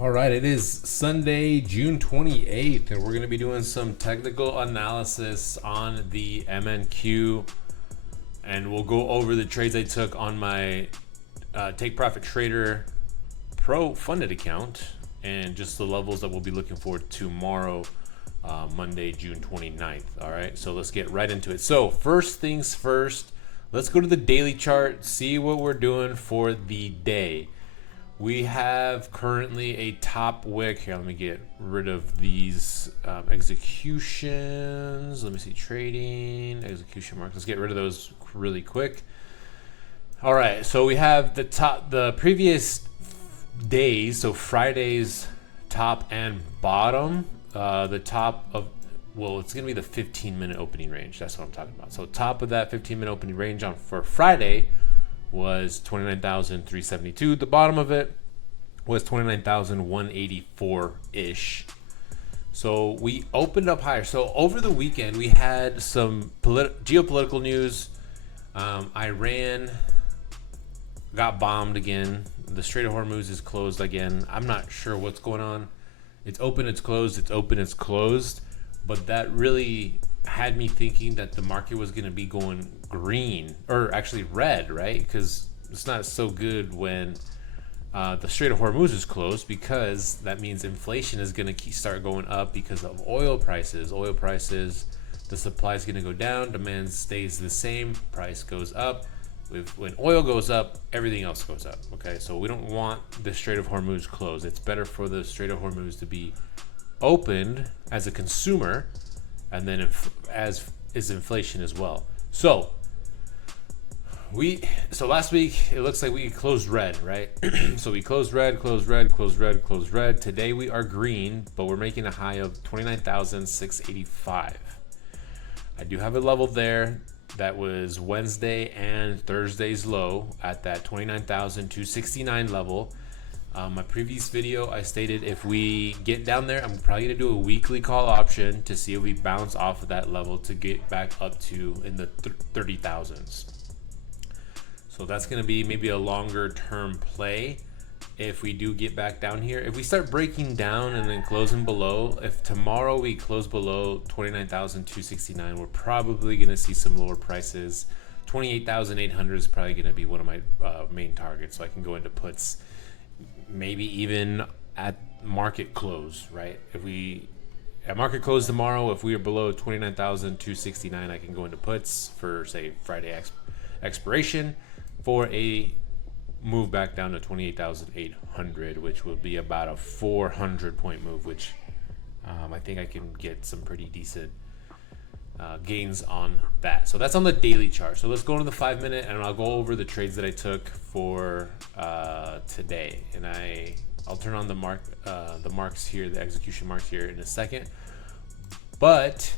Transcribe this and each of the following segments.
All right, it is Sunday, June 28th, and we're going to be doing some technical analysis on the MNQ, and we'll go over the trades I took on my Take Profit Trader Pro funded account and just the levels that we'll be looking for tomorrow, Monday, June 29th. All right, so let's get right into it. So first things first, let's go to the daily chart, see what we're doing for the day. We have currently a top wick. Here, let me get rid of these executions. Let me see, trading, execution marks. Let's get rid of those really quick. All right, so we have the previous days, so Friday's top and bottom. The top of, well, it's going to be the 15-minute opening range. That's what I'm talking about. So top of that 15-minute opening range for Friday was 29,372. The bottom of it was 29,184-ish. So we opened up higher. So over the weekend, we had some geopolitical news. Iran got bombed again. The Strait of Hormuz is closed again. I'm not sure what's going on. It's open, it's closed, it's open, it's closed. But that really had me thinking that the market was going to be going green, or actually red, right? Because it's not so good when the Strait of Hormuz is closed, because that means inflation is going to start going up because of oil prices. Oil prices, the supply is going to go down, demand stays the same, price goes up. When oil goes up, everything else goes up. Okay, so we don't want the Strait of Hormuz closed. It's better for the Strait of Hormuz to be opened as a consumer, and then as is inflation as well. So last week it looks like we closed red, right? So we closed red, closed red, closed red, closed red. Today we are green, but we're making a high of 29,685. I do have a level there that was Wednesday and Thursday's low at that 29,269 level. My previous video, I stated if we get down there, I'm probably going to do a weekly call option to see if we bounce off of that level to get back up to in the 30,000s. So that's going to be maybe a longer term play if we do get back down here. If we start breaking down and then closing below, if tomorrow we close below 29,269, we're probably going to see some lower prices. 28,800 is probably going to be one of my main targets, so I can go into puts maybe even at market close, right? If we at market close tomorrow, if we are below 29,269, I can go into puts for, say, Friday expiration for a move back down to 28,800, which will be about a 400 point move, which I think I can get some pretty decent gains on that. So that's on the daily chart. So let's go to the 5-minute, and I'll go over the trades that I took for today. And I'll turn on the marks here, the execution marks here in a second. But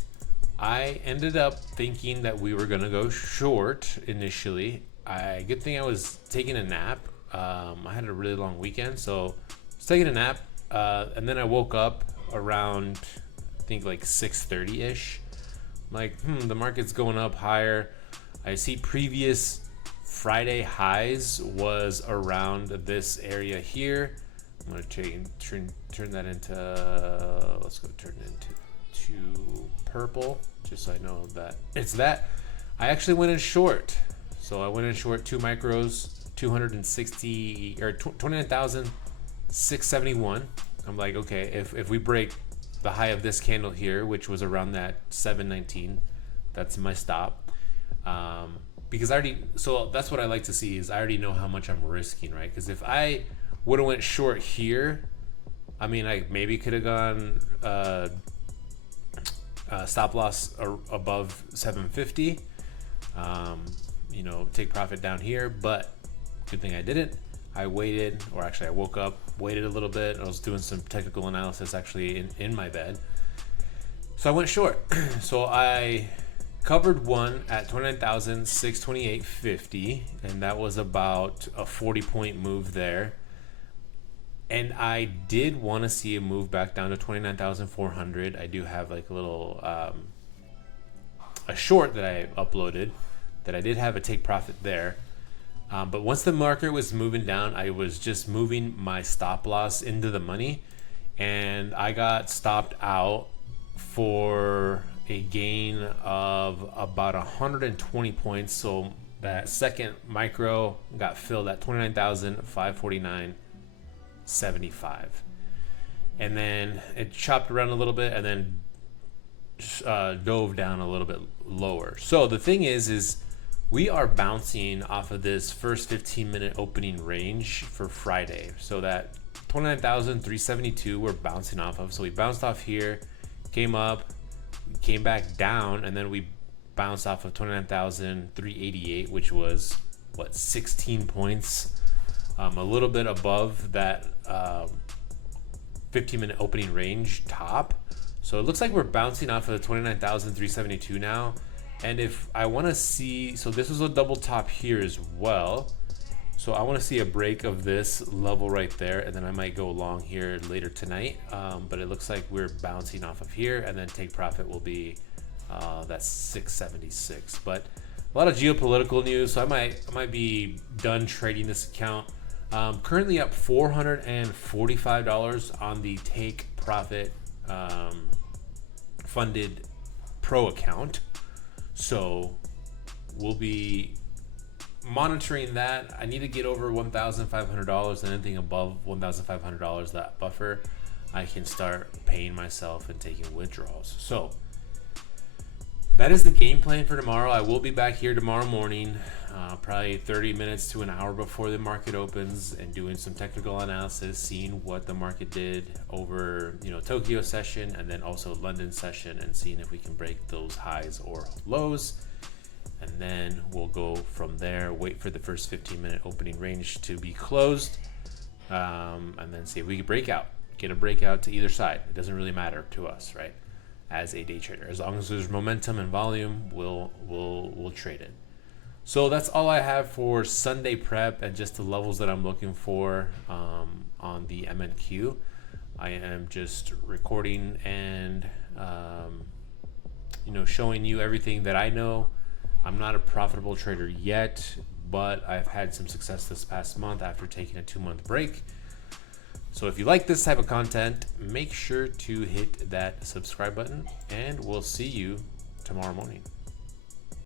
I ended up thinking that we were gonna go short initially. Good thing I was taking a nap. I had a really long weekend, so I was taking a nap, and then I woke up around, I think, like 6:30-ish. Like, the market's going up higher. I see previous Friday highs was around this area here. I'm gonna turn that into, let's go turn it into purple, just so I know that it's that. I actually went in short. So I went in short 2 micros, 260 or 29,671. I'm like, okay, if we break the high of this candle here, which was around that 719, that's my stop. Because so that's what I like to see, is I already know how much I'm risking, right? Because if I would have went short here, I mean, I maybe could have gone stop loss above 750. Take profit down here, but good thing I didn't. I waited, or actually I woke up, waited a little bit. I was doing some technical analysis actually in my bed. So I went short. So I covered one at 29,628.50, and that was about a 40-point move there. And I did want to see a move back down to 29,400. I do have like a little a short that I uploaded that I did have a take profit there. But once the market was moving down, I was just moving my stop loss into the money, and I got stopped out for a gain of about 120 points. So that second micro got filled at 29,549.75, and then it chopped around a little bit and then dove down a little bit lower. So the thing is we are bouncing off of this first 15-minute opening range for Friday. So that 29,372 we're bouncing off of. So we bounced off here, came up, came back down, and then we bounced off of 29,388, which was 16 points, a little bit above that 15-minute opening range top. So it looks like we're bouncing off of the 29,372 now. And if I want to see, so this was a double top here as well. So I want to see a break of this level right there, and then I might go long here later tonight. But it looks like we're bouncing off of here, and then take profit will be that's 676. But a lot of geopolitical news, so I might be done trading this account. Currently up $445 on the take profit funded pro account. So we'll be monitoring that. I need to get over $1,500, and anything above $1,500, that buffer, I can start paying myself and taking withdrawals. So that is the game plan for tomorrow. I will be back here tomorrow morning, probably 30 minutes to an hour before the market opens, and doing some technical analysis, seeing what the market did over Tokyo session and then also London session, and seeing if we can break those highs or lows. And then we'll go from there, wait for the first 15-minute opening range to be closed, and then see if we can get a breakout to either side. It doesn't really matter to us, right? As a day trader, as long as there's momentum and volume, we'll trade it. So that's all I have for Sunday prep, and just the levels that I'm looking for on the MNQ. I am just recording and showing you everything that I know. I'm not a profitable trader yet, but I've had some success this past month after taking a 2-month break. So if you like this type of content, make sure to hit that subscribe button, and we'll see you tomorrow morning.